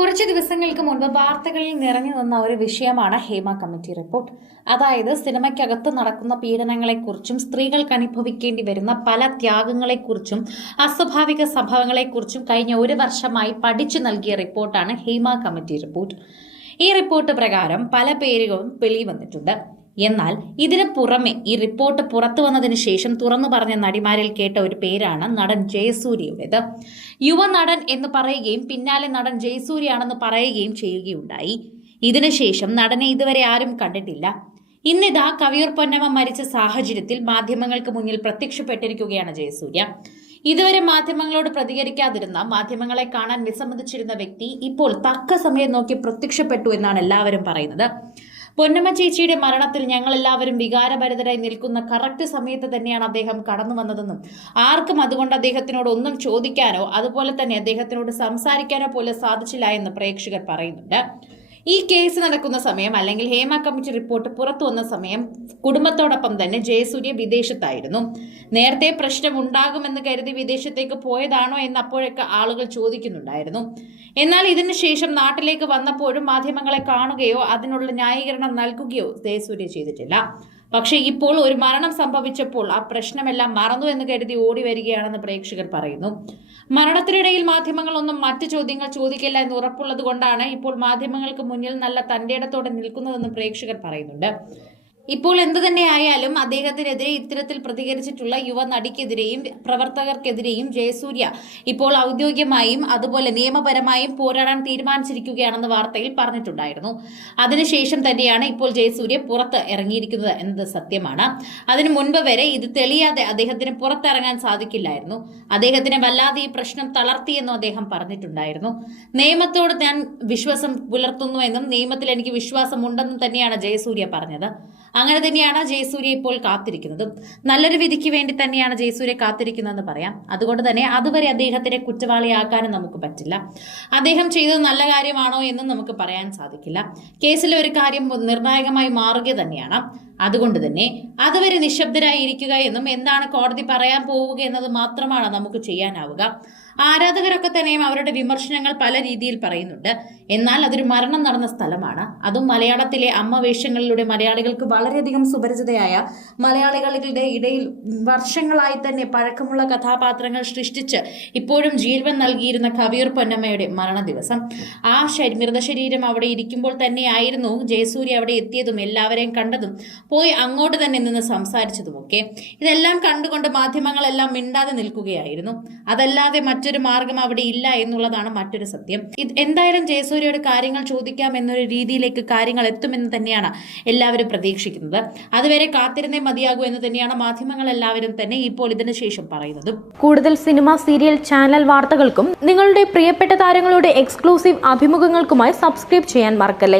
കുറച്ച് ദിവസങ്ങൾക്ക് മുൻപ് വാർത്തകളിൽ നിറഞ്ഞു നിന്ന ഒരു വിഷയമാണ് ഹേമ കമ്മിറ്റി റിപ്പോർട്ട്. അതായത് സിനിമയ്ക്കകത്ത് നടക്കുന്ന പീഡനങ്ങളെക്കുറിച്ചും സ്ത്രീകൾക്ക് അനുഭവിക്കേണ്ടി വരുന്ന പല ത്യാഗങ്ങളെക്കുറിച്ചും അസ്വാഭാവിക സംഭവങ്ങളെക്കുറിച്ചും കഴിഞ്ഞ ഒരു വർഷമായി പഠിച്ചു നൽകിയ റിപ്പോർട്ടാണ് ഹേമ കമ്മിറ്റി റിപ്പോർട്ട്. ഈ റിപ്പോർട്ട് പ്രകാരം പല പേരുകളും വെളിവന്നിട്ടുണ്ട് എന്നാൽ ഇതിന് പുറമെ ഈ റിപ്പോർട്ട് പുറത്തു വന്നതിന് ശേഷം തുറന്നു പറഞ്ഞ നടിമാരിൽ കേട്ട ഒരു പേരാണ് നടൻ ജയസൂര്യയുടേത്. യുവ നടൻ എന്ന് പറയുകയും പിന്നാലെ നടൻ ജയസൂര്യയാണെന്ന് പറയുകയും ചെയ്യുകയുണ്ടായി. ഇതിനുശേഷം നടനെ ഇതുവരെ ആരും കണ്ടിട്ടില്ല. ഇന്നിതാ കവിയൂർ പൊന്നമ്മ മരിച്ച സാഹചര്യത്തിൽ മാധ്യമങ്ങൾക്ക് മുന്നിൽ പ്രത്യക്ഷപ്പെട്ടിരിക്കുകയാണ് ജയസൂര്യ. ഇതുവരെ മാധ്യമങ്ങളോട് പ്രതികരിക്കാതിരുന്ന മാധ്യമങ്ങളെ കാണാൻ വിസമ്മതിച്ചിരുന്ന വ്യക്തി ഇപ്പോൾ തക്ക സമയം നോക്കി പ്രത്യക്ഷപ്പെട്ടു എന്നാണ് എല്ലാവരും പറയുന്നത്. പൊന്നമ്മ ചേച്ചിയുടെ മരണത്തിൽ ഞങ്ങൾ എല്ലാവരും വികാരഭരിതരായി നിൽക്കുന്ന കറക്റ്റ് സമയത്ത് തന്നെയാണ് അദ്ദേഹം കടന്നു വന്നതെന്നും ആർക്കും അതുകൊണ്ട് അദ്ദേഹത്തിനോട് ഒന്നും ചോദിക്കാനോ അതുപോലെ തന്നെ അദ്ദേഹത്തിനോട് സംസാരിക്കാനോ പോലും സാധിച്ചില്ല എന്ന് പ്രേക്ഷകർ പറയുന്നുണ്ട്. ഈ കേസ് നടക്കുന്ന സമയം അല്ലെങ്കിൽ ഹേമ കമ്മിറ്റി റിപ്പോർട്ട് പുറത്തു വന്ന സമയം കുടുംബത്തോടൊപ്പം തന്നെ ജയസൂര്യ വിദേശത്തായിരുന്നു. നേരത്തെ പ്രശ്നം ഉണ്ടാകുമെന്ന് കരുതി വിദേശത്തേക്ക് പോയതാണോ എന്ന് അപ്പോഴൊക്കെ ആളുകൾ ചോദിക്കുന്നുണ്ടായിരുന്നു. എന്നാൽ ഇതിനുശേഷം നാട്ടിലേക്ക് വന്നപ്പോഴും മാധ്യമങ്ങളെ കാണുകയോ അതിനുള്ള ന്യായീകരണം നൽകുകയോ ജയസൂര്യ ചെയ്തിട്ടില്ല. പക്ഷേ ഇപ്പോൾ ഒരു മരണം സംഭവിച്ചപ്പോൾ ആ പ്രശ്നമെല്ലാം മറന്നു എന്ന് കരുതി ഓടി വരികയാണെന്ന് പ്രേക്ഷകർ പറയുന്നു. മരണത്തിനിടയിൽ മാധ്യമങ്ങളൊന്നും മറ്റു ചോദ്യങ്ങൾ ചോദിക്കില്ല എന്ന് ഉറപ്പുള്ളത് കൊണ്ടാണ് ഇപ്പോൾ മാധ്യമങ്ങൾക്ക് മുന്നിൽ നല്ല തന്റേടത്തോടെ നിൽക്കുന്നതെന്ന് പ്രേക്ഷകർ പറയുന്നുണ്ട്. ഇപ്പോൾ എന്തു തന്നെ ആയാലും അദ്ദേഹത്തിനെതിരെ ഇത്തരത്തിൽ പ്രതികരിച്ചിട്ടുള്ള യുവ നടിക്കെതിരെയും പ്രവർത്തകർക്കെതിരെയും ജയസൂര്യ ഇപ്പോൾ ഔദ്യോഗികമായും അതുപോലെ നിയമപരമായും പോരാടാൻ തീരുമാനിച്ചിരിക്കുകയാണെന്ന് വാർത്തയിൽ പറഞ്ഞിട്ടുണ്ടായിരുന്നു. അതിനുശേഷം തന്നെയാണ് ഇപ്പോൾ ജയസൂര്യ പുറത്ത് ഇറങ്ങിയിരിക്കുന്നത് എന്നത് സത്യമാണ്. അതിനു മുൻപ് വരെ ഇത് തെളിയാതെ അദ്ദേഹത്തിന് പുറത്തിറങ്ങാൻ സാധിക്കില്ലായിരുന്നു. അദ്ദേഹത്തിന് വല്ലാതെ ഈ പ്രശ്നം തളർത്തിയെന്നും അദ്ദേഹം പറഞ്ഞിട്ടുണ്ടായിരുന്നു. നിയമത്തോട് ഞാൻ വിശ്വാസം പുലർത്തുന്നുവെന്നും നിയമത്തിൽ എനിക്ക് വിശ്വാസമുണ്ടെന്നും തന്നെയാണ് ജയസൂര്യ പറഞ്ഞത്. അങ്ങനെ തന്നെയാണ് ജയസൂര്യ ഇപ്പോൾ കാത്തിരിക്കുന്നത്. നല്ലൊരു വിധിക്ക് വേണ്ടി തന്നെയാണ് ജയസൂര്യ കാത്തിരിക്കുന്നതെന്ന് പറയാം. അതുകൊണ്ട് തന്നെ അതുവരെ അദ്ദേഹത്തിനെ കുറ്റവാളിയാക്കാനും നമുക്ക് പറ്റില്ല. അദ്ദേഹം ചെയ്തത് നല്ല കാര്യമാണോ എന്നും നമുക്ക് പറയാൻ സാധിക്കില്ല. കേസിലെ ഒരു കാര്യം നിർണായകമായി മാറുക തന്നെയാണ്. അതുകൊണ്ട് തന്നെ അതുവരെ നിശബ്ദരായി ഇരിക്കുക എന്നും എന്താണ് കോടതി പറയാൻ പോവുക എന്നത് മാത്രമാണ് നമുക്ക് ചെയ്യാനാവുക. ആരാധകരൊക്കെ തന്നെയും അവരുടെ വിമർശനങ്ങൾ പല രീതിയിൽ പറയുന്നുണ്ട്. എന്നാൽ അതൊരു മരണം നടന്ന സ്ഥലമാണ്. അതും മലയാളത്തിലെ അമ്മ വേഷങ്ങളിലൂടെ മലയാളികൾക്ക് വളരെയധികം സുപരിചിതയായ മലയാളികളുടെ ഇടയിൽ വർഷങ്ങളായി തന്നെ പഴക്കമുള്ള കഥാപാത്രങ്ങൾ സൃഷ്ടിച്ച് ഇപ്പോഴും ജീവൻ നൽകിയിരുന്ന കവിയൂർ പൊന്നമ്മയുടെ മരണ ദിവസം ആ ശരി മൃതശരീരം അവിടെ ഇരിക്കുമ്പോൾ തന്നെയായിരുന്നു ജയസൂര്യ അവിടെ എത്തിയതും എല്ലാവരെയും കണ്ടതും പോയി അങ്ങോട്ട് തന്നെ നിന്ന് സംസാരിച്ചതുമൊക്കെ. ഇതെല്ലാം കണ്ടുകൊണ്ട് മാധ്യമങ്ങളെല്ലാം മിണ്ടാതെ നിൽക്കുകയായിരുന്നു. അതല്ലാതെ മറ്റൊരു മാർഗം അവിടെ ഇല്ല എന്നുള്ളതാണ് മറ്റൊരു സത്യം. എന്തായാലും ജയസൂര്യയോട് കാര്യങ്ങൾ ചോദിക്കാം എന്നൊരു രീതിയിലേക്ക് കാര്യങ്ങൾ എത്തുമെന്ന് തന്നെയാണ് എല്ലാവരും പ്രതീക്ഷിക്കുന്നത്. അതുവരെ കാത്തിരുന്നേ മതിയാകൂ എന്ന് തന്നെയാണ് മാധ്യമങ്ങൾ എല്ലാവരും തന്നെ ഇപ്പോൾ ഇതിനു ശേഷം പറയുന്നത്. കൂടുതൽ സിനിമ സീരിയൽ ചാനൽ വാർത്തകൾക്കും നിങ്ങളുടെ പ്രിയപ്പെട്ട താരങ്ങളുടെ എക്സ്ക്ലൂസീവ് അഭിമുഖങ്ങൾക്കുമായി സബ്സ്ക്രൈബ് ചെയ്യാൻ മറക്കല്ലേ?